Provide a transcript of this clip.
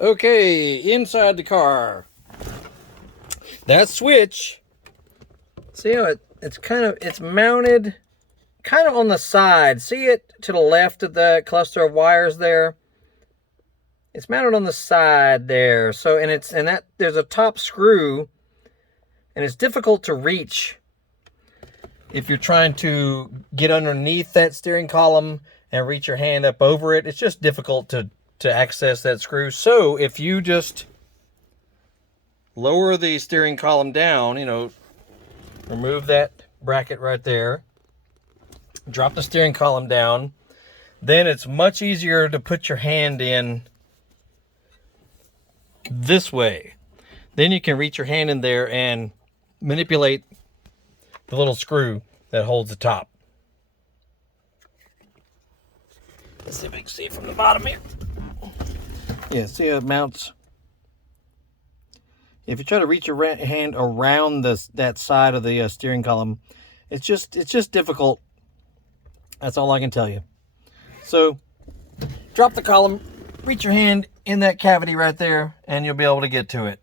Okay, inside the car. That switch, see how it's mounted kind of on the side. See it to the left of the cluster of wires there? It's mounted on the side there. So, and there's a top screw, and it's difficult to reach if you're trying to get underneath that steering column and reach your hand up over it. It's just difficult to access that screw. So if you just lower the steering column down, you know, remove that bracket right there, drop the steering column down, then it's much easier to put your hand in this way. Then you can reach your hand in there and manipulate the little screw that holds the top. Let's see if we can see it from the bottom here. Yeah, see how it mounts? If you try to reach your hand around that side of the steering column, it's just difficult. That's all I can tell you. So, drop the column, reach your hand in that cavity right there, and you'll be able to get to it.